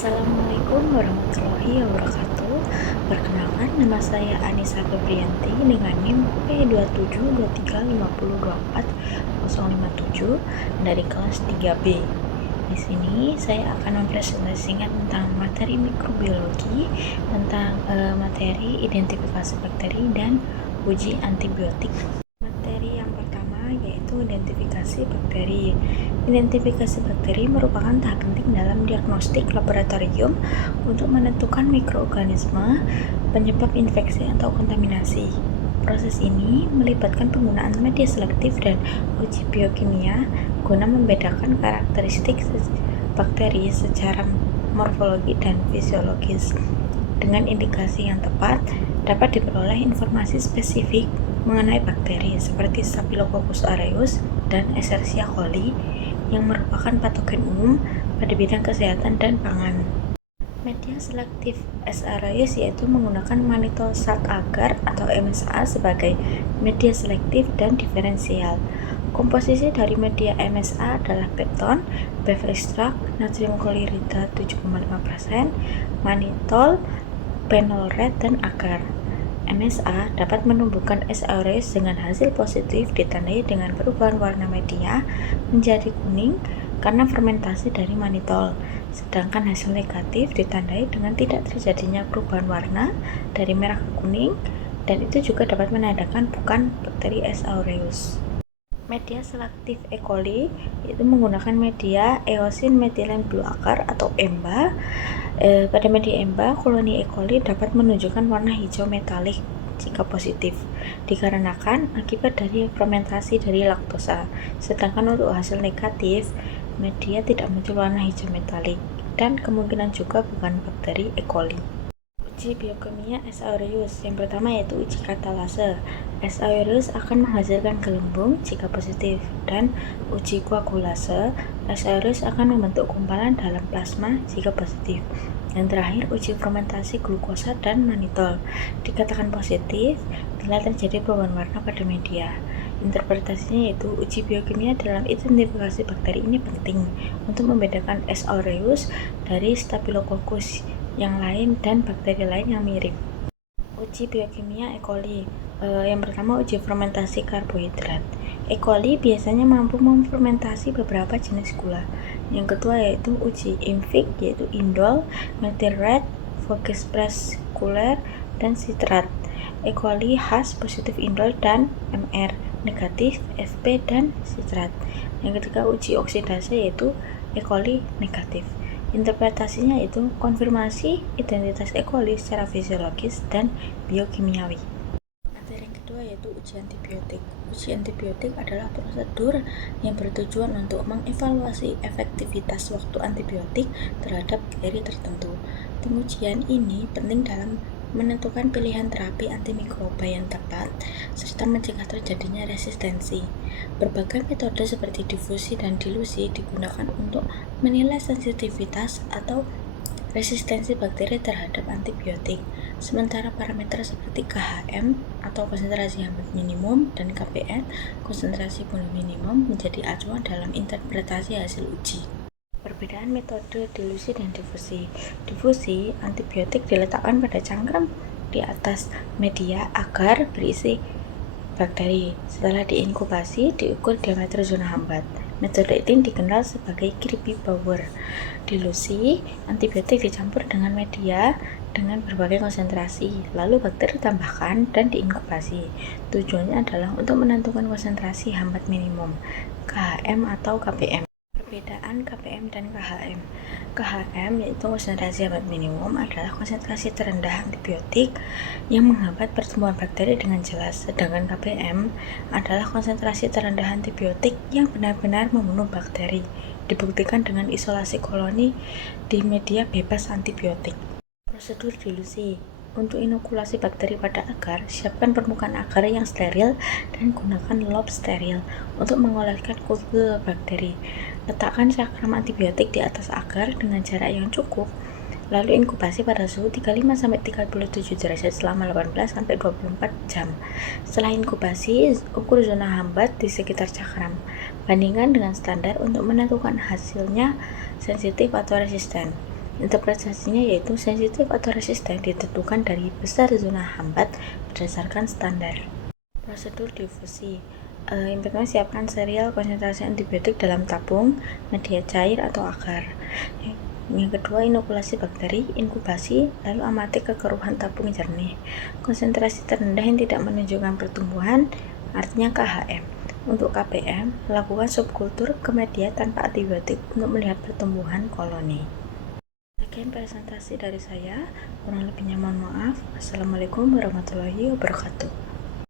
Assalamualaikum warahmatullahi wabarakatuh. Perkenalkan, nama saya Anissa Febrianti dengan NIM P27235024 dari kelas 3B. Di sini saya akan mempresentasikan tentang materi mikrobiologi, tentang materi identifikasi bakteri dan uji antibiotik. Materi yang pertama yaitu identifikasi bakteri. Identifikasi bakteri merupakan tahap penting dalam diagnostik laboratorium untuk menentukan mikroorganisme penyebab infeksi atau kontaminasi. Proses ini melibatkan penggunaan media selektif dan uji biokimia guna membedakan karakteristik bakteri secara morfologi dan fisiologis. Dengan indikasi yang tepat, dapat diperoleh informasi spesifik mengenai bakteri seperti Staphylococcus aureus dan Escherichia coli yang merupakan patogen umum pada bidang kesehatan dan pangan. Media selektif S. aureus yaitu menggunakan mannitol salt agar atau MSA sebagai media selektif dan diferensial. Komposisi dari media MSA adalah pepton, beef extract, natrium klorida 7,5%, mannitol, phenol red, dan agar. MSA dapat menumbuhkan S. aureus dengan hasil positif ditandai dengan perubahan warna media menjadi kuning karena fermentasi dari mannitol, sedangkan hasil negatif ditandai dengan tidak terjadinya perubahan warna dari merah ke kuning, dan itu juga dapat menandakan bukan bakteri S. aureus. Media selektif E. coli itu menggunakan media eosin methylene blue agar atau EMBA. Pada media EMBA, koloni E. coli dapat menunjukkan warna hijau metalik jika positif, dikarenakan akibat dari fermentasi dari laktosa. Sedangkan untuk hasil negatif, media tidak muncul warna hijau metalik dan kemungkinan juga bukan bakteri E. coli. Uji biokimia S. aureus yang pertama yaitu uji katalase. S. aureus akan menghasilkan gelembung jika positif, dan uji koagulase. S. aureus akan membentuk gumpalan dalam plasma jika positif. Dan terakhir, uji fermentasi glukosa dan mannitol dikatakan positif bila terjadi perubahan warna pada media. Interpretasinya yaitu uji biokimia dalam identifikasi bakteri ini penting untuk membedakan S. aureus dari Staphylococcus yang lain dan bakteri lain yang mirip. Uji biokimia E. coli. Yang pertama, uji fermentasi karbohidrat. E. coli biasanya mampu memfermentasi beberapa jenis gula. Yang kedua yaitu uji IMFIC, yaitu indol, methyl red, Vogelspres kuler, dan sitrat. E. coli khas positif indol dan MR, negatif FP dan sitrat. Yang ketiga, uji oksidase yaitu E. coli negatif. Interpretasinya itu konfirmasi identitas E. coli secara fisiologis dan biokimiawi. Materi yang kedua yaitu uji antibiotik. Uji antibiotik adalah prosedur yang bertujuan untuk mengevaluasi efektivitas waktu antibiotik terhadap bakteri tertentu. Pengujian ini penting dalam menentukan pilihan terapi antimikroba yang tepat, serta mencegah terjadinya resistensi. Berbagai metode seperti difusi dan dilusi digunakan untuk menilai sensitivitas atau resistensi bakteri terhadap antibiotik. Sementara parameter seperti KHM atau konsentrasi hampir minimum dan KPN, konsentrasi bunuh minimum, menjadi acuan dalam interpretasi hasil uji. Perbedaan metode dilusi dan difusi. Difusi, antibiotik diletakkan pada cangkang di atas media agar berisi bakteri. Setelah diinkubasi, diukur diameter zona hambat. Metode ini dikenal sebagai Kirby Bauer. Dilusi, antibiotik dicampur dengan media dengan berbagai konsentrasi, lalu bakteri ditambahkan dan diinkubasi. Tujuannya adalah untuk menentukan konsentrasi hambat minimum, KHM atau KPM. Perbedaan KPM dan KHM. KHM yaitu konsentrasi hambat minimum adalah konsentrasi terendah antibiotik yang menghambat pertumbuhan bakteri dengan jelas, sedangkan KPM adalah konsentrasi terendah antibiotik yang benar-benar membunuh bakteri, dibuktikan dengan isolasi koloni di media bebas antibiotik. Prosedur dilusi. Untuk inokulasi bakteri pada agar, siapkan permukaan agar yang steril dan gunakan lop steril untuk mengoleskan kultur bakteri. Letakkan cakram antibiotik di atas agar dengan jarak yang cukup, lalu inkubasi pada suhu 35-37 derajat selama 18-24 jam. Setelah inkubasi, ukur zona hambat di sekitar cakram. Bandingkan dengan standar untuk menentukan hasilnya sensitif atau resisten. Interpretasinya yaitu sensitif atau resisten ditentukan dari besar zona hambat berdasarkan standar. Prosedur difusi. Yang pertama, siapkan serial konsentrasi antibiotik dalam tabung, media cair atau agar. Yang kedua, inokulasi bakteri, inkubasi, lalu amati kekeruhan tabung jernih. Konsentrasi terendah yang tidak menunjukkan pertumbuhan, artinya KHM. Untuk KPM, lakukan subkultur ke media tanpa antibiotik untuk melihat pertumbuhan koloni. Sekian presentasi dari saya, kurang lebihnya mohon maaf. Assalamualaikum warahmatullahi wabarakatuh.